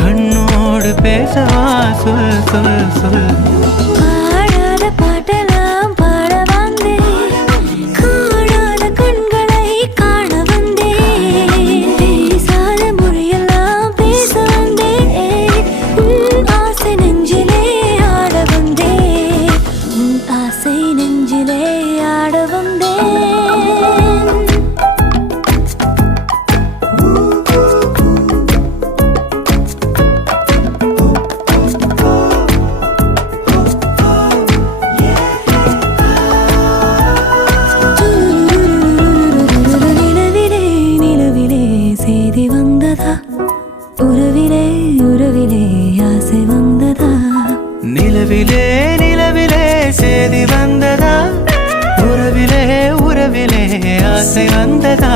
கண்ணோடு பேசவா சொல் சொல் சொல். பாடாத பாட்டெல்லாம் பாட வந்தேன், காணாத கண்களை காண வந்தேன், பேசாத மொழியெல்லாம் பேச வந்தேன், உன் ஆசை நெஞ்சிலே ஆட வந்தேன், உன் ஆசை நெஞ்சிலே ஆட வந்தேன். செய்தி வந்ததா, உறவிலே உறவிலே ஆசை வந்ததா, நிலவிலே நிலவிலே செய்தி வந்ததா, உறவிலே உறவிலே ஆசை வந்ததா.